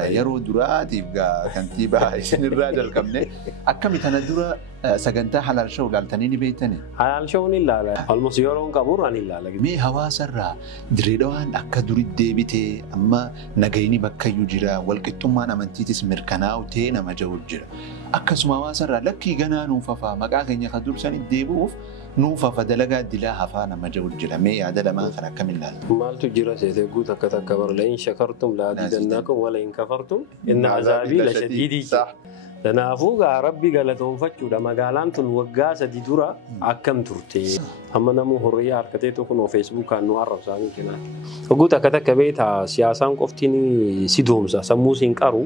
Yeroo duraatiif kantiibaa isinirraa jalqabne akkamitti kana dura sagantaa halal show ilaaltanii ni beektani? Halal show ni ilaala. Almost yeroon qaburraa ni ilaala. Mee hawaasarraa Dirreedawaan akka duritti deebitee amma nagayni bakkayyuu jira walqixxummaan amantiitis mirkanaa'u ta'ee nama ja'u jira. Akkasuma hawaasarraa lakkii ganaa nuufafaa maqaa keenya kan dursanii deebi'uuf nuufafa dalagaa dilaa hafaa nama ja'u jira. Mee yaada lamaan kan akkamiin ilaaltu? Maaltu jira seetee guutuu akka takka barleen shakartum laadidannakum wala hin kafartum inna azaabii la shadiidii. Kanaafuu rabbi galatoonfachuudha magaalaan tun waggaa 3 dura akkam turte amma namuu horiyaa harkatee tokko feesbuukaan nu arrabsaanii kenna. Guutuu akka takka beeta siyaasaan qoftiin si doomsa sammuu siin qaru.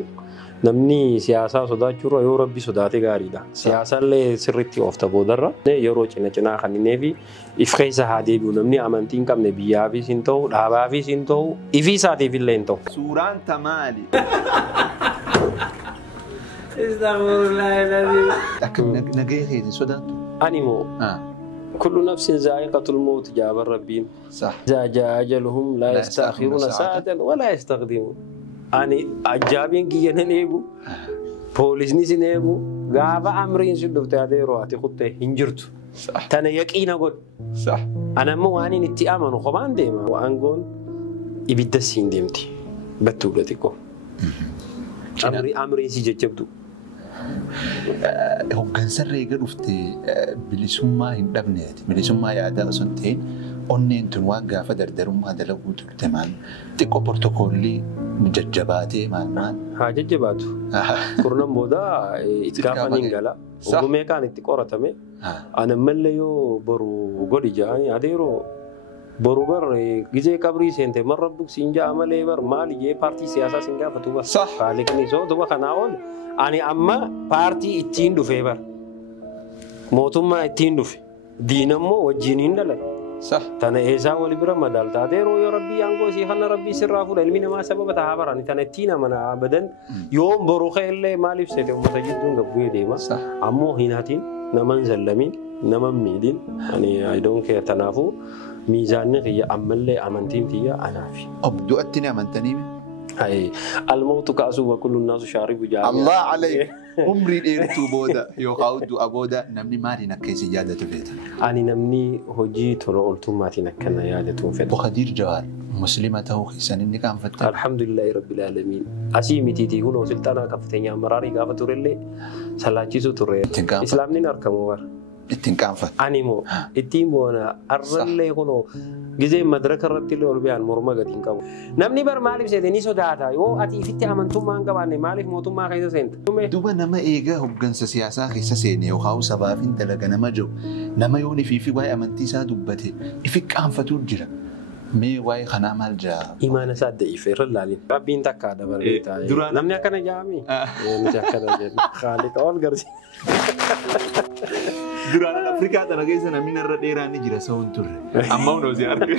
Namni siyaasaa sodaachuurra yoo rabbi sodaate gaariidha. Siyaasaallee sirriitti oofta boodarra yeroo cinaa kanneen fi if keessa haa deebi'u namni amantii hin qabne biyyaafis hin ta'u dhaabaafis hin ta'u ifi isaatiif illee hin ta'u. Suuraan tamaali. Akka nagahee keetiin sodaattu? Ani moo kullu nafsin zaa'iqatul mawt jaaban rabbiin. Izaa jaa'a ajaluhum laa yasta'khiruuna saa'atan wa laa yastaqdimuun. Ani ajaabiin kiyyan eegu poolisni sin eegu gaafa amriin sin dhufte adeeroo ati kuttee hin jirtu tana yaqiina godhu anammoo waan inni itti amanu kophaan deema waan goon ibidda siin deemti battuudha xiqqoo amriin si jajjabdu. Hoggansarra eega dhufte bilisummaa hin dhabneeti bilisummaa yaadaa osoo hin ta'in onneen tun waan gaafa dardarummaa dalaguu turte maal xiqqoo portokoolii jajjabaatee maal haa jajjabaatu kurnan booda itti gaafaniin gala ogumee kaan itti qoratame anammallee yoo boru godhi jaanii adeeroo boru bar gizee qabrii seente marra buksiin ja'a malee bar maali jee paartii siyaasaa sin gaafatu bar faaliqni soo duba kanaa ol ani amma paartii ittiin dhufee bar mootummaa ittiin dhufe diinammoo wajjin hin dhalan. Tana eesaa wali bira madaaltaa adeeroo yoo rabbii aangoo si kana rabbii sirraa fuudha ilmi namaa sababa tahaa barani tana ittiin amana abadan yoo boru keellee maaliif seete uummata jidduun gabbu'ee deema ammoo hinaatiin naman zallamin naman miidhin ani I don't care tanaafuu miizaanni kiyya ammallee amantiin kiyya anaafi. Abdu'atti ni amantanii الموت كأس وكل الناس شارب جامع الله عليك عمري ديرتو بودا يقعد أبودا نمني ماري نكيس جادة فيتا أنا نمني هجي ترى ألتماتي نكنا يادة فيتا وخدير جوال مسلمة وخيسان إنك عم فتح الحمد لله رب العالمين أسيمي تيتي هنا وسلطانا كفتين يا مراري كافة تريلي سلاجي سو تري إسلامني نركموار التنكافة أنيمو إتيمو أنا أرلي هنا جزء مدرك الرتيل والبيان مرمى قدين كابو نمني بر مالف سيدني سوداتا يو أتي فيتي أمانتو ما أنقباني مالف موتو ما خيسا سنت دوبا نما إيجا هبغنس سياسة خيسا سيني وخاو سبافين تلقى نما جو نما يوني في واي أمانتي سا دوبتي إفك أم فتور جرا مي واي خنا مال جا إيمان ساد إفير اللالين ربين تكا دبر بيتا نمني أكنا جامي نجاكنا جد خالد أول قرسي Duraan Afrikaa tana keessa namni irra dheeraan ni jira sa'uun turre. Amma hunoo si arge.